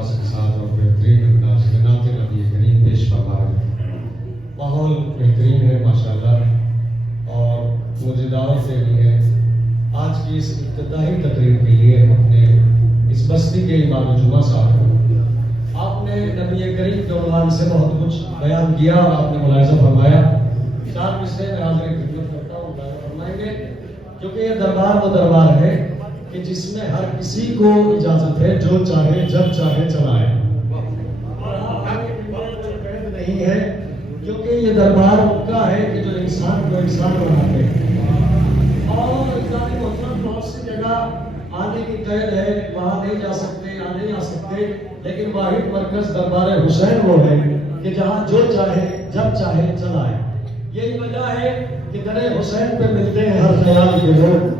انداز کے ساتھ اور بہترین انداز میں نعت نبی کریم پیش فرما رہے ہیں۔ ماحول بہترین ہے ماشاءاللہ، اور مجھے دعوت دینی ہے آج کی اس ابتدائی تقریر کے لیے اپنے اس بستی کے امام جمعہ صاحب کو۔ آپ نے نبی کریم کے عنوان سے بہت کچھ بیان کیا اور آپ نے ملاحظہ فرمایا، چار مصرے میں حاضر خدمت کرتا ہوں، ملاحظہ فرمائیں گے، کیونکہ یہ دربار وہ دربار ہے کہ جس میں ہر کسی کو اجازت ہے جو چاہے جب چاہے چلائے، نہیں ہے، کیونکہ یہ دربار ان کا ہے کہ جو انسان کو انسان بناتے ہیں۔ اور محترم بہت سی جگہ آنے کی قید ہے، وہاں نہیں جا سکتے، یہاں نہیں آ سکتے، لیکن واحد مرکز دربار حسین وہ ہے کہ جہاں جو چاہے جب چاہے چلائے۔ یہی وجہ ہے کہ در حسین پہ ملتے ہیں ہر خیال کے لوگ،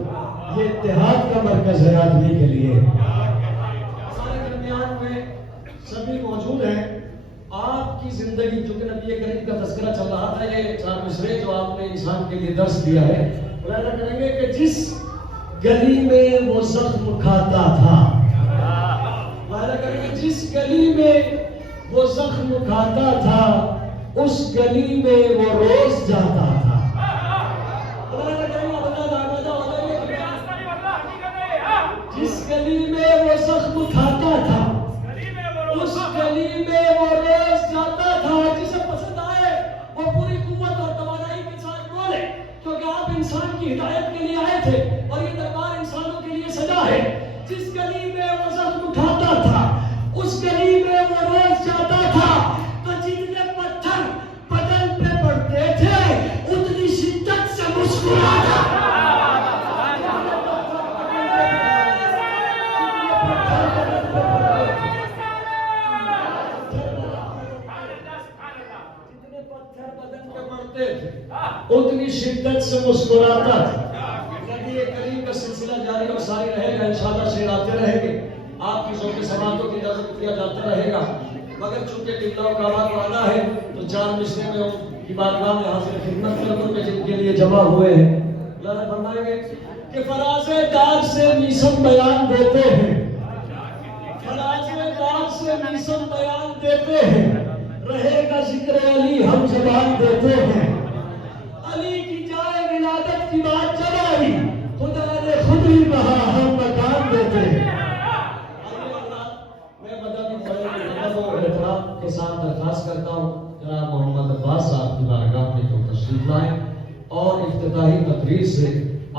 یہ اتحاد کا مرکز ہے آدمی کے لیے۔ ہمارے درمیان میں سبھی موجود ہیں۔ آپ کی زندگی، چونکہ نبی کریم کا تذکرہ چل رہا تھا، یہ چار مصرے جو آپ نے انسان کے لیے درس دیا ہے، ملاحظہ کریں گے کہ جس گلی میں وہ زخم کھاتا تھا، ملاحظہ کریں گے جس گلی میں وہ زخم کھاتا تھا اس گلی میں وہ روز جاتا تھا۔ جس گلی میں وہ زخم کھاتا تھا اس گلی میں وہ روز جاتا تھا۔ جسے پسند آئے وہ پوری قوت اور توانائی کے ساتھ بولے، کیونکہ آپ انسان کی ہدایت کے لیے آئے تھے اور یہ دربار انسانوں کے لیے سجا ہے۔ جس گلی میں وہ زخم کھاتا تھا اس گلی میں وہ روز جاتا تھا، تو جتنے پتھر بدن پہ پڑتے تھے اتنی شدت سے مسکراتا۔ اتنی شدت سے مسکراتا تھا۔ نبی کریم کا سلسلہ جاری اور ساری رہے گا، انشاءاللہ شعر آتے رہیں گے، آپ کی ذوق سماعتوں کی اجازت دیا جاتا رہے گا، مگر چونکہ قبلہ و کعبہ کو آنا ہے تو چار مصرے میں ان کی بارگاہ میں حاضر خدمت کر کے جن کے لیے جمع ہوئے ہیں، اللہ فرمائیں گے کہ فراز داغ سے میسم بیان دیتے ہیں، فراز داغ سے میسم بیان دیتے ہیں، رہے گا ذکر علی ہم زبان دیتے ہیں۔ علی کی جائے ولادت کی بات جب آئی خدا نے خود ہی کہا ہم مکان دیتے ہیں۔ میں مدنی فضل کی ادب و احترام کے ساتھ درخواست کرتا ہوں جناب محمد عباس صاحب کی بارگاہ میں تو تشریف لائیں اور افتتاحی تقریر سے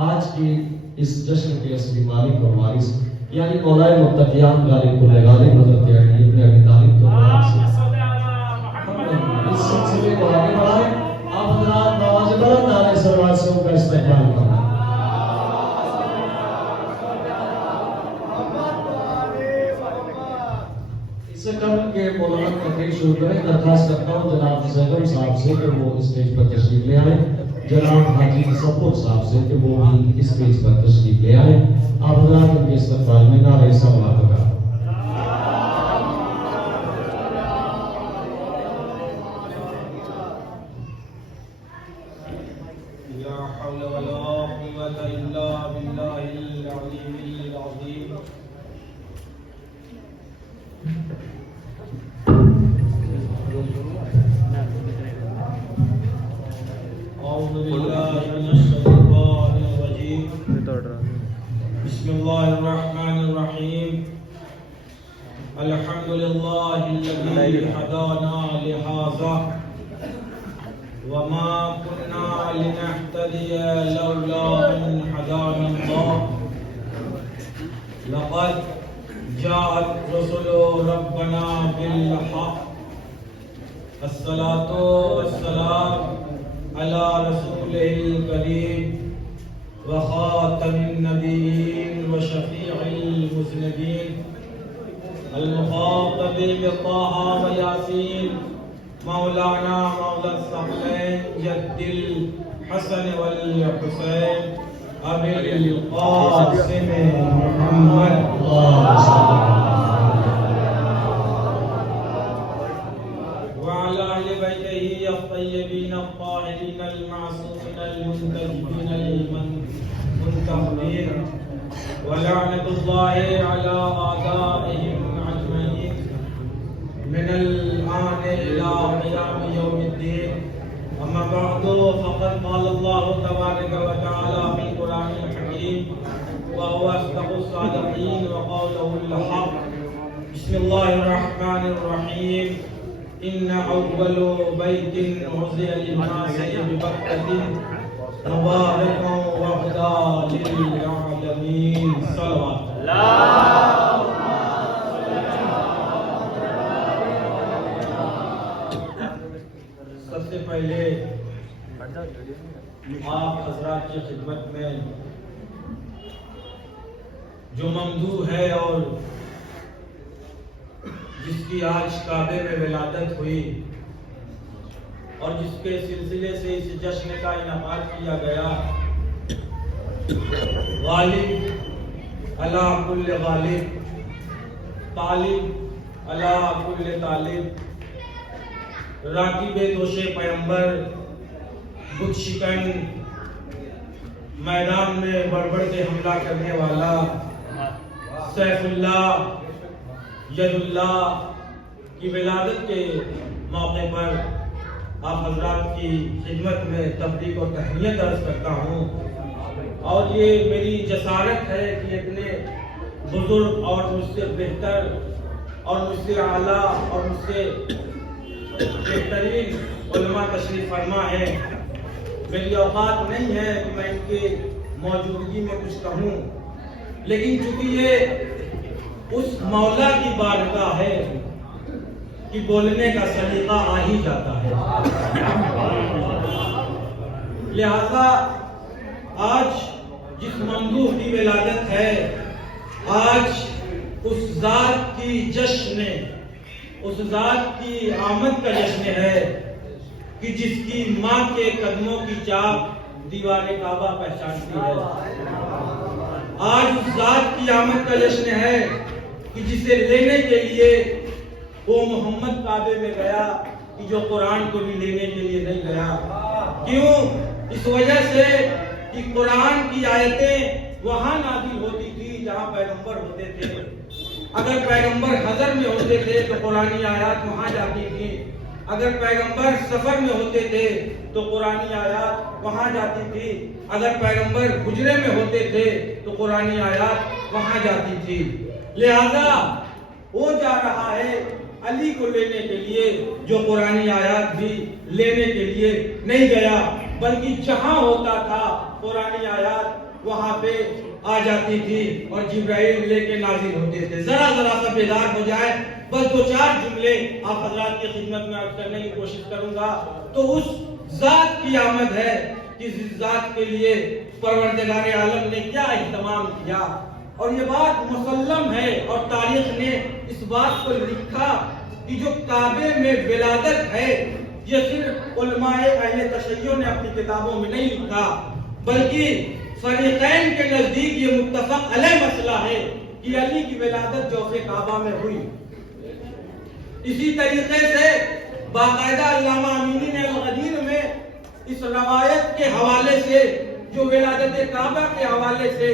آج کی اس جشن کے اصلی مالک اور وارث یعنی مولا متقیان غالب الغالب حضرت علی ابن ابی طالب کو اس سلسلے کو آگے بڑھائیں۔ آپ حضرات نواز بلند نعرہ سروات سے ان کا استقبال کریں۔ اس سے قبل کے مولانا تقریر شروع کریں، درخواست کرتا ہوں جناب زیدم صاحب سے کہ وہ اسٹیج پر تشریف لے آئیں، جناب حاجی تصور صاحب سے کہ وہ بھی اسٹیج پر تشریف لے آئیں۔ آپ حضرات ان کے استقبال میں نعرہ سروات لگا۔ بسم اللہ الرحمن الرحیم الحمد للہ الذی ہدانا لہذا وما كنا لنهتدي لولا ان هدانا الله لقد جاءت رسل ربنا بالحق الصلاة والسلام على رسوله الكريم وخاتم النبيين وشفيع المذنبين المخاطب بطه وياسين مولانا مولى الثقلين جد الحسن والحسين أبي القاسم محمد وعلى أهل بيته الطيبين الطاهرين المعصومين المنتجبين المنتخبين ولعنة الله على أعدائهم أجمعين الدين أما بعد فقد قال الله تبارك وتعالى في القرآن الحكيم وهو أصدق الصادقين وقوله الحق بسم الله الرحمن الرحيم إن أول بيت وضع للناس ببكة مباركا وهدى للعالمين صلوات سب سے پہلے آپ حضرات کی خدمت میں جو ممدوح ہے اور جس کی آج کعبے میں ولادت ہوئی اور جس کے سلسلے سے اس جشن کا انعقاد کیا گیا، غالب علی کل غالب، طالب علی کل طالب، راکب دوش پیغمبر، بت شکن، میدان میں بڑھ بڑھ کے حملہ کرنے والا، سیف اللہ، ید اللہ کی ولادت کے موقع پر آپ حضرات کی خدمت میں تبریک اور تہنیت عرض کرتا ہوں، اور یہ میری جسارت ہے کہ اتنے بزرگ اور مجھ سے بہتر اور مجھ سے اعلیٰ اور مجھ سے بہترین علماء تشریف فرما ہے۔ میری اوقات نہیں ہے کہ میں ان کی موجودگی میں کچھ کہوں، لیکن چونکہ یہ اس مولا کی بارگاہ ہے کہ بولنے کا سلیقہ آ ہی جاتا ہے، لہذا آج جس ممدوح کی ولادت ہے، آج اس ذات کی جشن، اس ذات کی آمد کا جشن ہے کہ جس کی ماں کے قدموں کی چاپ دیوار کعبہ پہچانتی ہے۔ آج اس ذات کی آمد کا جشن ہے کہ جسے لینے کے لیے وہ محمد کعبے میں گیا کہ جو قرآن کو بھی لینے کے لیے نہیں گیا۔ کیوں؟ اس وجہ سے کہ قرآن کی آیتیں وہاں نازل ہوتی تھی جہاں پیغمبر ہوتے تھے۔ اگر پیغمبر حضر میں ہوتے تھے تو قرآنی آیات وہاں جاتی تھی، اگر پیغمبر سفر میں ہوتے تھے تو قرآنی آیات وہاں جاتی تھی، اگر پیغمبر حجرے میں ہوتے تھے تو قرآنی آیات وہاں جاتی تھی۔ لہذا وہ جا رہا ہے علی کو لینے کے لیے جو قرآنی آیات بھی لینے کے لیے نہیں گیا، بلکہ جہاں ہوتا تھا قرآنی آیات وہاں پہ آ جاتی تھی اور جبرائیل لے کے نازل ہوتے تھے۔ ذرا سا بیدار ہو جائے، بس دو چار جملے آپ حضرات کی خدمت میں عرض کرنے کی کوشش کروں گا۔ تو اس ذات کی آمد ہے کہ اس ذات کے لیے پروردگار عالم نے کیا اہتمام کیا، اور یہ بات مسلم ہے اور تاریخ نے اس بات کو لکھا کہ جو کعبے میں ولادت ہے، یہ صرف علماء اہل تشیع نے اپنی کتابوں میں نہیں لکھا، بلکہ فریقین کے نزدیک یہ متفق علیہ مسئلہ ہے کہ علی کی ولادت جوف کعبہ میں ہوئی۔ اسی طریقے سے باقاعدہ علامہ امینی نے الغدیر میں اس روایت کے حوالے سے، جو ولادت کعبہ کے حوالے سے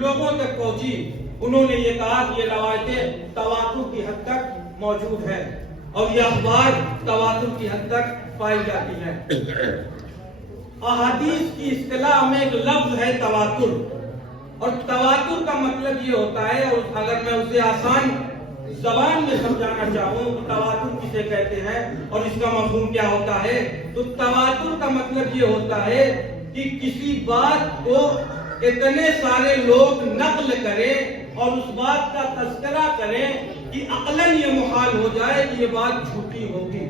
لوگوں تک پہنچی، انہوں نے یہ کہا کہ یہ روایتیں تواتر کی حد تک موجود ہیں اور یہ اخبار تواتر کی حد تک پائی جاتی ہیں۔ احادیث کی اصطلاح میں ایک لفظ ہے تواتر، اور تواتر کا مطلب یہ ہوتا ہے، اور اگر میں اسے آسان زبان میں سمجھانا چاہوں تو تواتر کسے کہتے ہیں اور اس کا مفہوم کیا ہوتا ہے، تو تواتر کا مطلب یہ ہوتا ہے کہ کسی بات کو اتنے سارے لوگ نقل کریں اور اس بات کا تذکرہ کریں کہ عقلاً یہ محال ہو جائے کہ یہ بات جھوٹی ہوگی،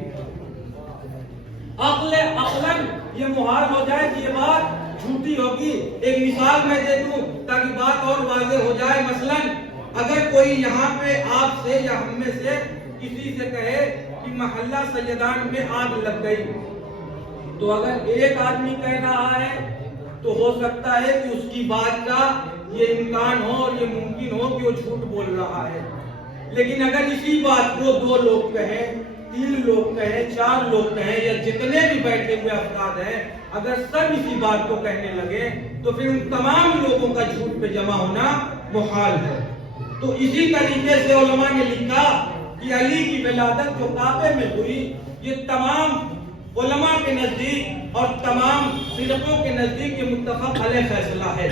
عقلاً یہ محال ہو جائے کہ یہ بات جھوٹی ہوگی۔ ایک مثال میں دے دوں تاکہ بات اور واضح ہو جائے۔ مثلاً اگر کوئی یہاں پہ آپ سے یا ہم میں سے کسی سے کہے کہ محلہ سیدان میں آگ لگ گئی، تو اگر ایک آدمی کہہ رہا ہے تو ہو سکتا ہے کہ اس کی بات کا یہ امکان ہو اور یہ ممکن ہو کہ وہ جھوٹ بول رہا ہے، لیکن اگر اسی بات کو 2 لوگ کہیں، 3 لوگ کہیں، 4 لوگ کہیں، یا جتنے بھی بیٹھے ہوئے افراد ہیں، اگر سب اسی بات کو کہنے لگے تو پھر ان تمام لوگوں کا جھوٹ پہ جمع ہونا محال ہے۔ تو اسی طریقے سے علماء نے لکھا کہ علی کی ولادت جو کعبے میں ہوئی، یہ تمام علماء کے نزدیک اور تمام فرقوں کے نزدیک یہ متفق علیہ فیصلہ ہے۔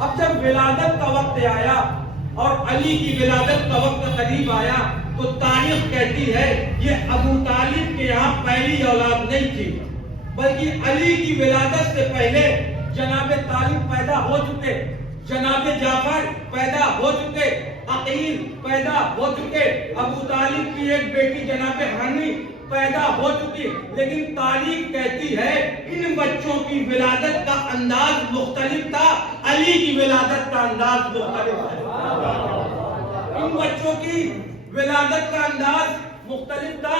اب جب ولادت کا وقت آیا اور علی کی ولادت کا وقت قریب آیا تو تاریخ کہتی ہے یہ ابو طالب کے یہاں پہلی اولاد نہیں تھی، بلکہ علی کی ولادت سے پہلے جناب طالب پیدا ہو چکے، جناب جعفر پیدا ہو چکے، عقیل پیدا ہو چکے، ابو طالب کی ایک بیٹی جناب ہانی پیدا ہو چکی، لیکن تاریخ کہتی ہے ان بچوں کی ولادت کا انداز مختلف تھا، علی کی ولادت کا انداز مختلف ہے۔ ان بچوں کی ولادت کا انداز مختلف تھا،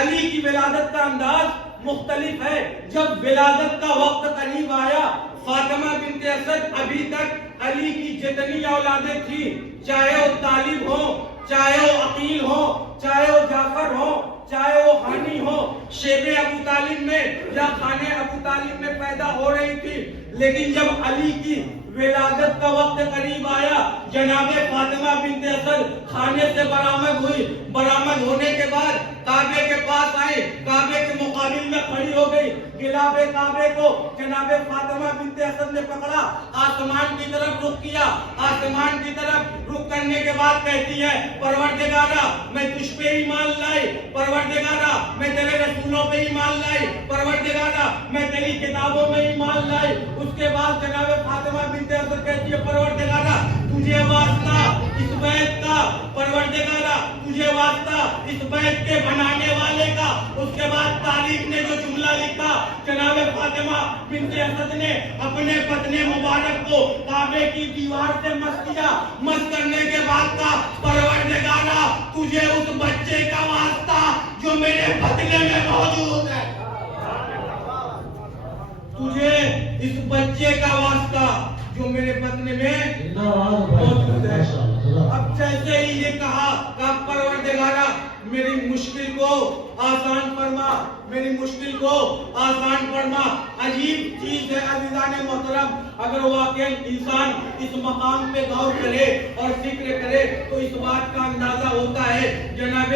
علی کی ولادت کا انداز مختلف ہے۔ جب ولادت کا وقت قریب آیا، فاطمہ بنت اسد ابھی تک علی کی جتنی اولادیں تھیں، چاہے وہ طالب ہو، چاہے وہ عقیل ہو، چاہے وہ جعفر ہو، چاہے وہ ہانی ہو، شیب ابو طالب میں یا خانے ابو طالب میں پیدا ہو رہی تھی، لیکن جب علی کی ولادت کا وقت قریب آیا، جناب فاطمہ بنت اسد خانے سے برآمد ہوئی، برآمد ہونے کے بعد کعبے کے پاس آئی، کعبے کے مقابل میں کھڑی ہو گئی، غلاف کعبے کو جناب فاطمہ بنت اسد نے پکڑا، آسمان کی طرف رخ کیا، آسمان کی طرف رخ کرنے کے بعد کہتی ہے پروردگارا میں تجھ پہ ایمان لائی، پروردگارا میں تیرے رسولوں پہ ایمان لائی، پروردگارا میں تیری کتابوں میں ایمان لائی۔ اس کے بعد جناب فاطمہ بنت اسد کہتی ہے پروردگارا تجھے واسطہ اس بیت کا، پروردگارا تجھے واسطہ اس بیت کے بنانے والے کا۔ اس کے بعد تاریخ نے جو جملہ لکھا، جناب فاطمہ بنت اسد نے اپنے بدن مبارک کو کعبے کی دیوار سے مس کیا، مس کرنے کے بعد کا پروردگارا تجھے اس بچے کا واسطہ جو میرے بدن میں موجود ہے، تجھے اس بچے کا واسطہ جو میرے بدن میں موجود ہے۔ اب جیسے ہی یہ کہا کہ پروردگارا میری مشکل کو آسان فرما، میری مشکل کو آسان فرما۔ عجیب چیز ہے عزیزان محترم، اگر واقعی انسان اس مقام پہ غور کرے اور فکر کرے تو اس بات کا اندازہ ہوتا ہے جناب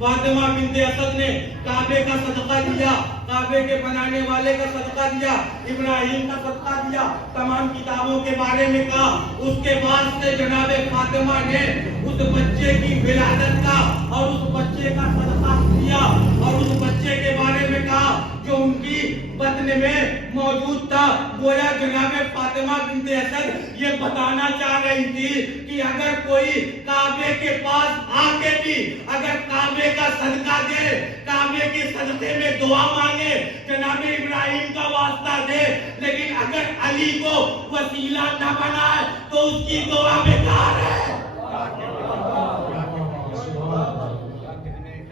فاطمہ بنت اسد نے کعبے کا صدقہ دیا، کعبے کے بنانے والے کا صدقہ دیا، ابراہیم کا صدقہ دیا، تمام کتابوں کے بارے میں کہا۔ اس کے بعد سے جناب فاطمہ نے اس بچے کی ولادت کا اور اس بچے کا صدقہ دیا اور اس بچے کے بارے میں کہا جو ان کی بدن میں موجود تھا۔ گویا جناب فاطمہ بنت اسد یہ بتانا چاہ رہی تھی کہ اگر کوئی کعبے کے پاس آ کے بھی اگر کعبے کا صدقہ دے، کعبے کے صدقے میں دعا مانگے، جناب ابراہیم کا واسطہ دے، لیکن اگر علی کو وسیلہ نہ بنائے تو اس کی دعا بیکار ہے،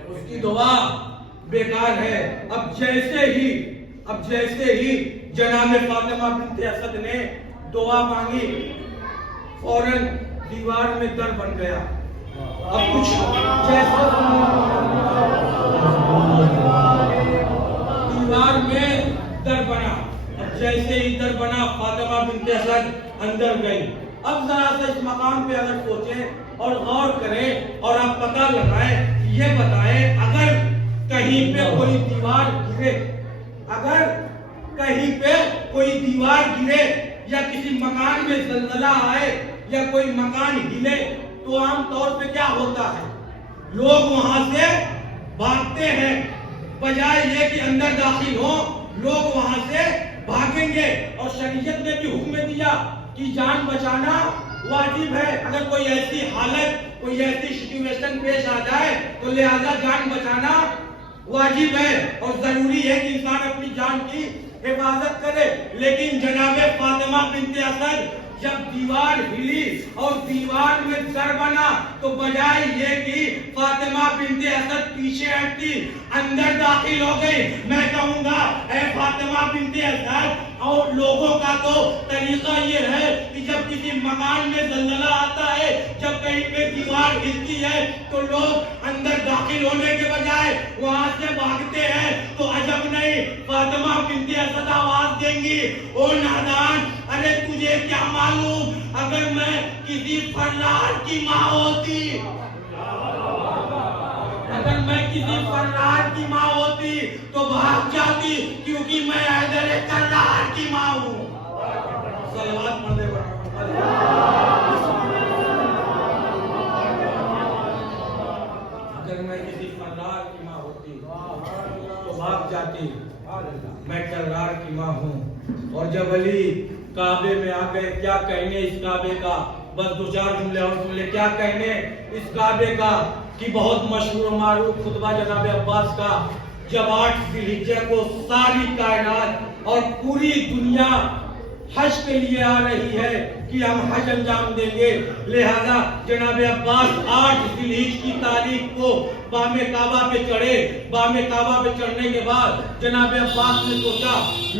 اس کی دعا بیکار ہے۔ اب جیسے ہی جناب فاطمہ بنت اسد نے دعا مانگی، فوراً دیوار میں در بن گیا۔ اب کچھ دیوار میں در بنا، اب جیسے ہی در بنا فاطمہ بنت اسد اندر گئی۔ اب ذرا سے اس مقام پہ اگر سوچیں اور غور کریں اور آپ پتہ لگائیں، یہ بتائیں اگر کہیں پہ کوئی دیوار گرے، اگر کہیں پہ کوئی دیوار گرے یا کسی مکان میں زلزلہ آئے یا کوئی مکان ہلے تو عام طور پہ کیا ہوتا ہے؟ لوگ وہاں سے بھاگتے ہیں، بجائے یہ کہ اندر داخل ہوں، لوگ وہاں سے بھاگیں گے۔ اور شریعت نے بھی حکم دیا کہ جان بچانا واجب ہے، اگر کوئی ایسی حالت، کوئی ایسی سچویشن پیش آ جائے تو لہذا جان بچانا واجب ہے اور ضروری ہے کہ انسان اپنی جان کی حفاظت کرے۔ لیکن جناب فاطمہ بنت اسد جب دیوار ہلی اور دیوار میں در بنا تو بجائے یہ کہ فاطمہ بنت اسد پیچھے ہٹتی، اندر داخل ہو گئی۔ میں کہوں گا اے فاطمہ بنت اسد، اور لوگوں کا تو طریقہ یہ ہے کہ جب کسی مکان میں زلزلہ آتا ہے، جب کہیں پہ دیوار ہلتی ہے تو لوگ اندر داخل ہونے کے بجائے وہاں سے بھاگتے ہیں۔ تو عجب نہیں فاطمہ بنت اسد آواز دیں گی، او نادان، ارے تجھے کیا معلوم اگر میں کسی فرار کی ماں ہوتی، اگر میں میں کسی فرار کی ماں ہوتی تو بھاگ جاتی، کیونکہ میں حیدر کرار کی ماں ہوں۔ صلوات پڑھ دے اگر میں کسی فرار کی ماں ہوتی تو بھاگ جاتی، میں کرار کی ماں ہوں۔ اور جب علی کعبے میں آ گئے، کیا کہنے اس کعبے کا، بس دو چار جملے اور سن لے، کیا کہنے اس کعبے کا کہ بہت مشہور و معروف خطبہ جناب عباس کا، جب 8 ذی الحجہ کو ساری کائنات اور پوری دنیا حج کے لیے آ رہی ہے کہ ہم حج انجام دیں گے، لہذا جناب عباس 8 ذی الحجہ کی تاریخ کو بام کعبہ پہ چڑھے۔ بام کعبہ پہ چڑھنے کے بعد جناب عباس نے سوچا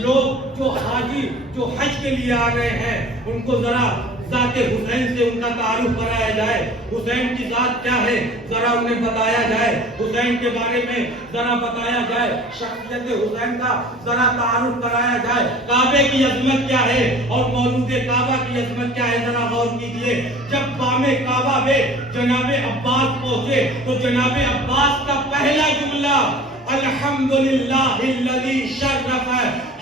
لوگ جو حاجی جو حج کے لیے آ رہے ہیں ان کو ذرا ذات حسین سے ان کا تعارف کرایا جائے، حسین کی ذات کیا ہے ذرا انہیں بتایا جائے، حسین کے بارے میں ذرا بتایا جائے، شخصیت حسین کا ذرا تعارف کرایا جائے، کعبے کی عظمت کیا ہے اور مولود کعبہ کی عظمت کیا ہے، ذرا غور کیجئے۔ جب بام کعبہ میں جناب عباس پہنچے تو جناب عباس کا پہلا جملہ الحمدللہ الذی شرف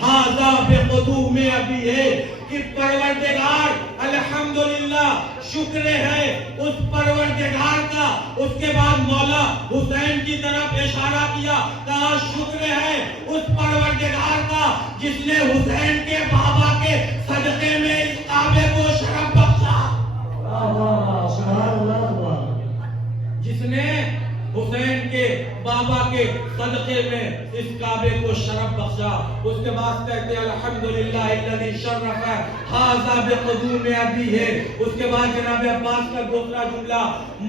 ھذا بقدوم ابی ہے کہ پروردگار الحمدللہ شکر ہے اس پروردگار کا۔ اس کے بعد مولا حسین کی طرف اشارہ کیا، کہا شکر ہے اس پروردگار کا جس نے حسین کے بابا کے صدقے میں اس کعبے کو شرف بخشا، سبحان اللہ سبحان اللہ، جس نے حسین کے بابا کے صدقے میں اس کعبے کو شرف بخشا۔ اس کے بعد کہتے ہیں الحمدللہ الذی شرف ھذا بقدوم ابی ہے۔ اس کے بعد جناب عباس کا دوسرا جملہ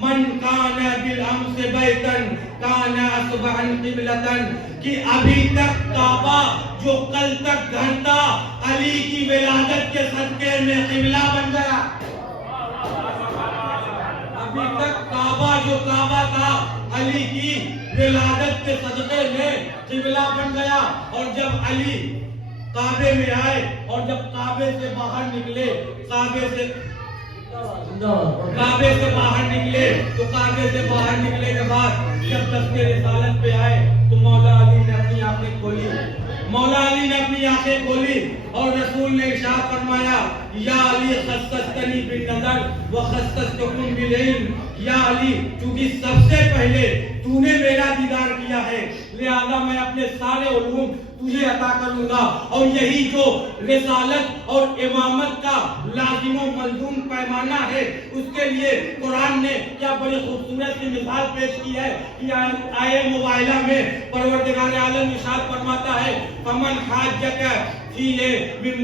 من کان بالامس بیتا کان اصبح قبلۃ، کہ ابھی تک کعبہ جو کل تک گھر تھا علی کی ولادت کے صدقے میں قبلہ بن گیا۔ ابھی تک کعبہ جو کعبہ تھا علی کی ولادت کے صدقے میں قبلہ بن گیا۔ اور جب علی کعبے میں آئے اور جب کعبے سے باہر نکلے، کعبے سے باہر نکلے تو کعبے سے باہر نکلے کے بعد جب تذکرہ رسالت پہ آئے تو مولا علی نے اپنی آنکھیں کھولی، مولا علی نے اپنی آنکھیں کھولی اور رسول نے ارشاد فرمایا یا علی خصصتنی بالنظر وخصصتکم بالعلم، یا علی چونکہ سب سے پہلے تو نے میرا دیدار کیا ہے لہذا میں اپنے سارے علوم تجھے عطا کروں گا۔ اور یہی جو رسالت اور امامت کا لازم و ملزوم پیمانہ ہے اس کے لیے قرآن نے کیا بڑی خوبصورت سی مثال پیش کی ہے کہ آیہ مباہلہ میں پروردگار عالم ارشاد فرماتا ہے فمن حاجک فیہ من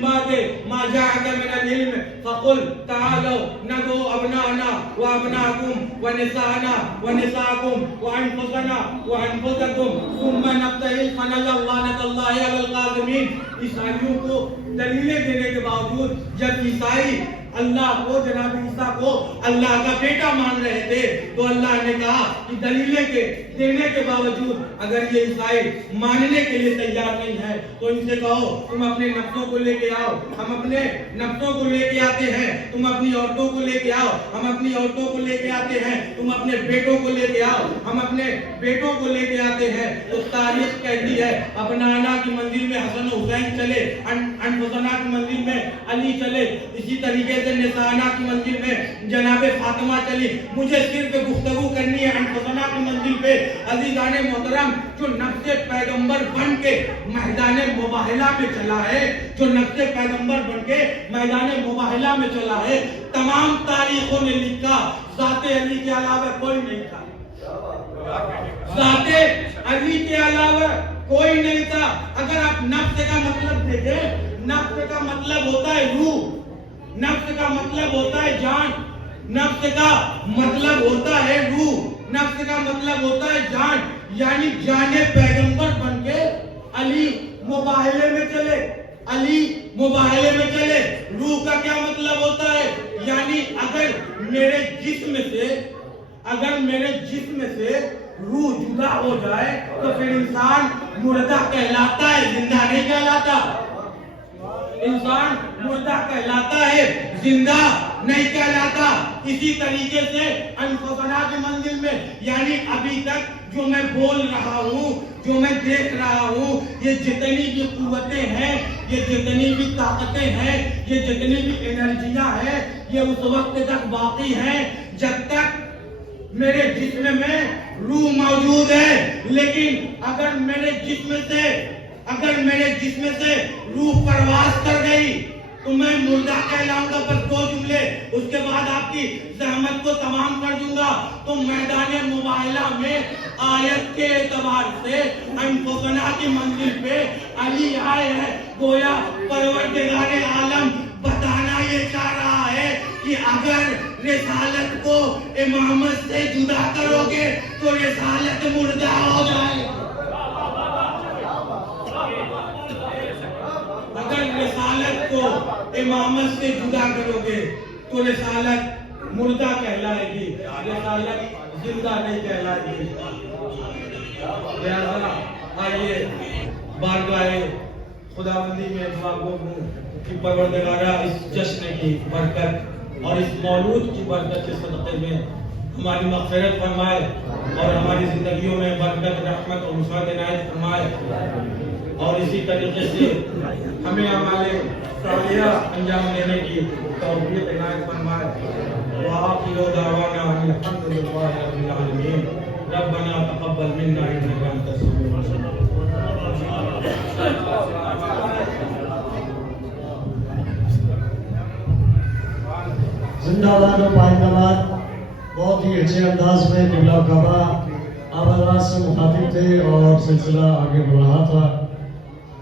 بعد ما جاءک من العلم فقل تعالوا ندعو ابناءنا وابناءکم ونساءنا ونساءکم وانفسنا وانفسکم ثم نبتہل فنجعل لعنۃ اللہ علی القاذمین۔ عیسائیوں کو دلیلیں دینے کے باوجود جب عیسائی اللہ کو جناب عیسیٰ کو اللہ کا بیٹا مان رہے تھے تو اللہ نے کہا کہ دلیلیں کے دینے کے باوجود اگر یہ عیسائی ماننے کے لیے تیار نہیں ہے تو ان سے کہو تم اپنے نفسوں کو لے کے آؤ، ہم اپنے نفسوں کو لے کے آتے ہیں، تم اپنی عورتوں کو لے کے آؤ، ہم اپنی عورتوں کو لے کے آتے ہیں، تم اپنے بیٹوں کو لے کے آؤ، ہم اپنے بیٹوں کو لے کے آتے ہیں۔ تو تاریخ کہتی ہے ابنانا کی منزل میں حسن و حسین چلے، انفسنا کی منزل میں علی چلے، اسی طریقے سے نسانا کی منزل میں جناب فاطمہ چلی۔ مجھے صرف گفتگو کرنی ہے انفسنا کی منزل پہ۔ عزیزان محترم، جو نفس پیغمبر بن کے میدان مباہلہ میں چلا ہے، جو نفس پیغمبر بن کے میدان مباہلہ میں چلا ہے، تمام تاریخوں نے لکھا ذات علی کے علاوہ کوئی نہیں تھا، ذات علی کے علاوہ کوئی نہیں تھا۔ اگر آپ نفس کا مطلب دیکھیں، نفس کا مطلب ہوتا ہے روح، نفس کا مطلب ہوتا ہے جان، نفس کا مطلب ہوتا ہے روح، نفس کا مطلب ہوتا ہے جان، یعنی جان پیغمبر بن کے علی مباہلے میں چلے، علی مباہلے میں چلے۔ روح کا کیا مطلب ہوتا ہے؟ یعنی اگر میرے جسم سے روح جدا ہو جائے تو پھر انسان مردہ کہلاتا ہے، زندہ نہیں کہلاتا۔ انسان مردہ کہلاتا ہے، زندہ نہیں کہلاتا۔ اسی طریقے سے انفسنا کے منزل میں، یعنی ابھی تک جو میں بول رہا ہوں، جو میں دیکھ رہا ہوں، یہ جتنی بھی قوتیں ہیں، یہ جتنی بھی طاقتیں ہیں، یہ جتنی بھی انرجیاں ہیں، یہ اس وقت تک باقی ہیں جب تک میرے جسم میں روح موجود ہے. لیکن اگر میرے جسم سے روح پرواز کر گئی تو میں مردہ کہلاؤں گا. بس 2 جملے اس کے بعد آپ کی زحمت کو تمام کر دوں گا. تو میدان مباہلہ میں آیت کے اعتبار سے انفسنا کی منزل پہ علی آئے ہیں. گویا پروردگار عالم بتانا یہ چاہ رہا ہے کہ اگر رسالت کو امامت سے جدا کرو گے تو رسالت مردہ ہو جائے. اگر رسالت کو امامت سے جدا کرو گے تو رسالت مردہ کہلائے گی، رسالت زندہ نہیں کہلائے گی. لہذا آئیے بارگاہ خداوندی میں دعا گو ہوں کہ پروردگارہ اس جشن کی برکت اور اس مولود کی برکت کے صدقے میں ہماری مغفرت فرمائے اور ہماری زندگیوں میں برکت، رحمت اور نصرت عنایت فرمائے. اور اسی طریقے سے ہمیں ہمارے صالحہ انجام دینے کی توفیق عنایت فرمائے. وآخر دعوانا ان الحمد للہ رب العالمین. ربنا تقبل منا انک انت السمیع العلیم. زندہ باد و پائندہ باد. بہت ہی اچھے انداز میں قبلہ کعبہ آپ حضرات سے مخاطب تھے اور سلسلہ آگے بڑھ رہا تھا.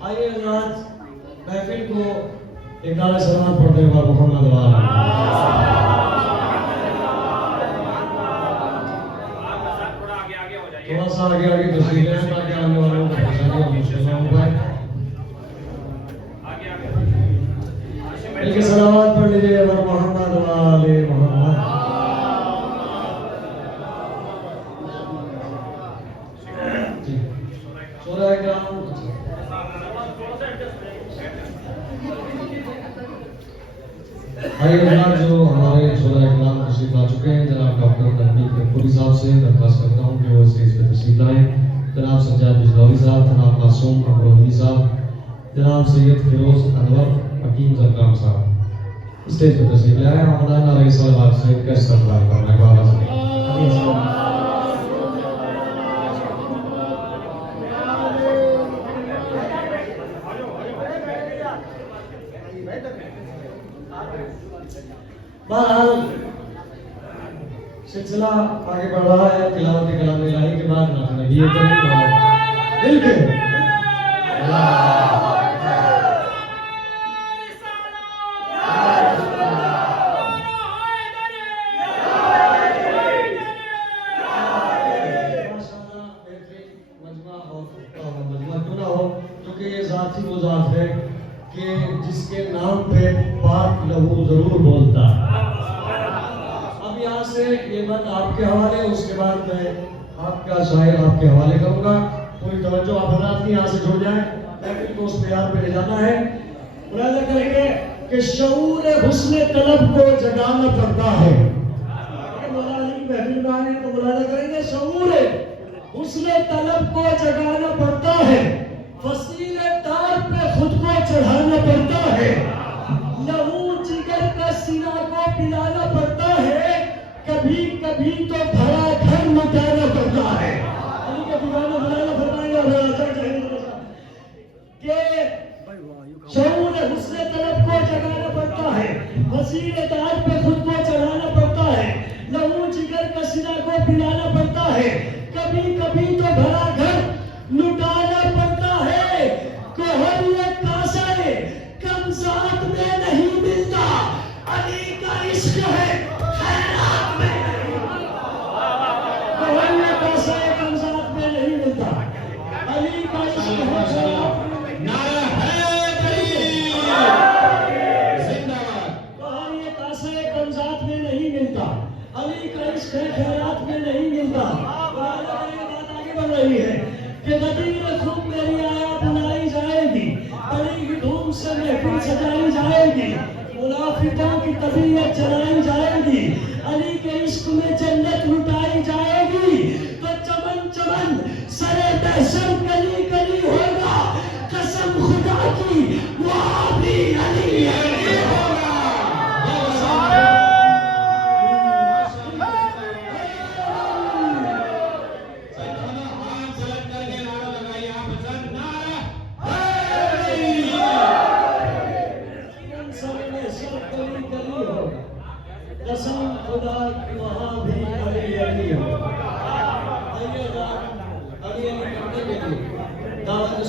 آئیے حضرات محفل کو ایک نعرہ سلامت پڑھتے ہوئے محمد والا تھوڑا سا آگے تشریف لیں تاکہ آنے والوں کو پریشانی اور مشکل نہ ہو پائے. مل کے صلوات پڑھ لیجیے محمد والے محمد. سورہ اکرام آئیے جناب جو ہمارے شورا اکرام تشریف لا چکے ہیں، جناب ڈاکٹر تنویر پوری صاحب سے درخواست کرتا ہوں کہ وہ اسٹیج پہ تشریف لائیں. جناب سجاد بجلاوی صاحب، جناب معصوم ابروہی صاحب، جناب سید فیروز انور حکیم زکام صاحب اسٹیج پہ تشریف لائیں. رمضان علیہ السلام سے ان کا استقبال کرنا ہے. بابا صاحب بہرحال سلسلہ آگے بڑھ رہا ہے. تلاوت کلام الہی کے بعد نعت نبی کریم اور مل کے مجموعہ کیوں نہ ہو، کیونکہ یہ ذات ہی وہ ذات ہے کہ جس کے نام پہ پاک لہو ضرور بولتا ہے. اب یہاں سے یہ بات آپ کے حوالے، اس کے بعد میں آپ کا شاعر آپ کے حوالے کروں گا. پوری توجہ آپ حضرات کی یہاں سے جڑ جائیں. محفل کو اس معیار پہ لے جانا ہے. ملاحظہ کریں گے کہ شعور حسن طلب کو جگانا پڑتا ہے. مولا علی کی محفل میں آئے تو ملاحظہ کریں گے شعور حسن طلب کو جگانا پڑتا ہے. وسیلے دار پہ خود کو چڑھانا پڑتا ہے. لہو جگر کا سینہ کو پلانا پڑتا ہے. کبھی کبھی تو بھرا گھر لٹانا پڑتا ہے. علی کے دیوانہ بنانا فرمائیں گے کہ شعور حسن طلب کو جگانا پڑتا ہے. وسیلے دار پہ خود کو چڑھانا پڑتا ہے. لہو جگر کا سینہ کو پلانا پڑتا ہے. کبھی کبھی تو بھرا گھر لٹانا پڑتا ہے. کوہر یہ کاسہ کم ذات میں نہیں ملتا. علی کا عشق ہے خیرات میں نہیں ملتا. کوہر یہ کاسہ کم ذات میں نہیں ملتا. علی کا عشق ہے خیرات میں نہیں ملتا. کوہر یہ کاسہ کم ذات میں نہیں ملتا. علی کا عشق ہے خیرات میں نہیں ملتا. بات آگے بڑھ رہی ہے کہ غدیر خود میری آیا بنائی جائے گی. بڑی ہی دھوم سے محفل سجائی جائے گی. منافقوں کی طبیعت جلائی جائے گی. علی کے عشق میں جنت لٹائی جائے قسم خدا کی وہاں بھی علی علی ہو. آئیے گا علی علی کرنے کے لیے دعوت